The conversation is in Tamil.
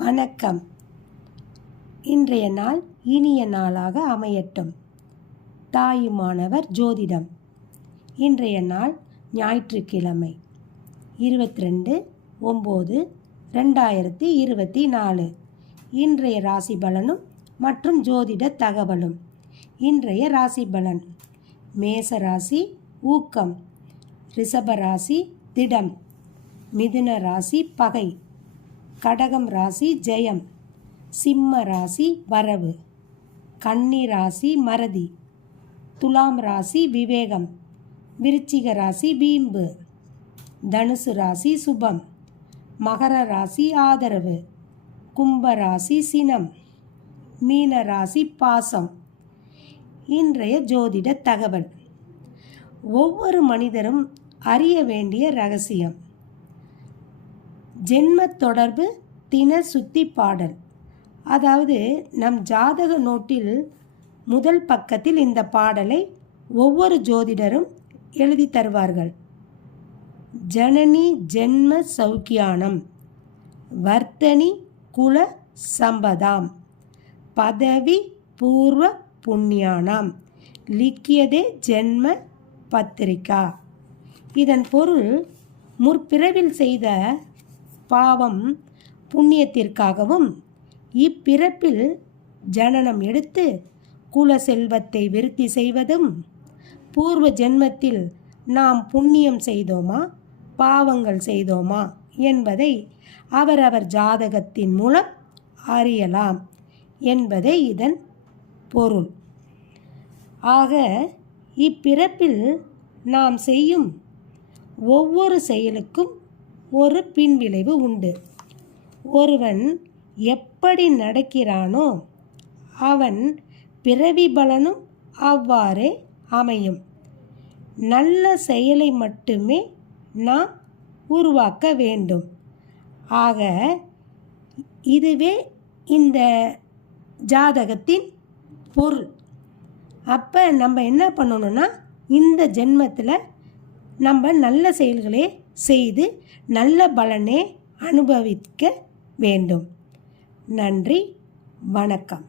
வணக்கம். இன்றைய நாள் இனிய நாளாக அமையட்டும். தாயுமானவர் ஜோதிடம். இன்றைய நாள் ஞாயிற்றுக்கிழமை 22/9/2024. இன்றைய ராசி பலனும் மற்றும் ஜோதிட தகவலும். இன்றைய ராசி பலன்: மேச ராசி ஊக்கம், ரிஷப ராசி திடம், மிதுன ராசி பகை, கடகம் ராசி ஜெயம், சிம்ம ராசி வரவு, கன்னி ராசி மறதி, துலாம் ராசி விவேகம், விருச்சிக ராசி வீம்பு, தனுசு ராசி சுபம், மகர ராசி ஆதரவு, கும்ப ராசி சினம், மீன ராசி பாசம். இன்றைய ஜோதிட தகவல்: ஒவ்வொரு மனிதரும் அறிய வேண்டிய ரகசியம். ஜென்ம தொடர்பு தின சுத்தி பாடல். அதாவது நம் ஜாதக நோட்டில் முதல் பக்கத்தில் இந்த பாடலை ஒவ்வொரு ஜோதிடரும் எழுதி தருவார்கள். ஜனனி ஜென்ம சௌக்கியானம், வர்த்தனி குல சம்பதாம், பதவி பூர்வ புண்ணியானாம், லிக்கியதே ஜென்ம பத்திரிகா. இதன் பொருள், முற்பிறவில் செய்த பாவம் புண்ணியத்திற்காகவும் இப்பிறப்பில் ஜனனம் எடுத்து குல செல்வத்தை விருத்தி செய்வதும், பூர்வ ஜென்மத்தில் நாம் புண்ணியம் செய்தோமா பாவங்கள் செய்தோமா என்பதை அவரவர் ஜாதகத்தின் மூலம் அறியலாம் என்பதே இதன் பொருள். ஆக இப்பிறப்பில் நாம் செய்யும் ஒவ்வொரு செயலுக்கும் ஒரு பின்விளைவு உண்டு. ஒருவன் எப்படி நடக்கிறானோ அவன் பிறவி பலனும் அவ்வாறே அமையும். நல்ல செயலை மட்டுமே நாம் உருவாக்க வேண்டும். ஆக இதுவே இந்த ஜாதகத்தின் பொருள். அப்போ நம்ம என்ன பண்ணணும்னா, இந்த ஜென்மத்தில் நம்ம நல்ல செயல்களே செய்து நல்ல பலனே அனுபவிக்க வேண்டும். நன்றி, வணக்கம்.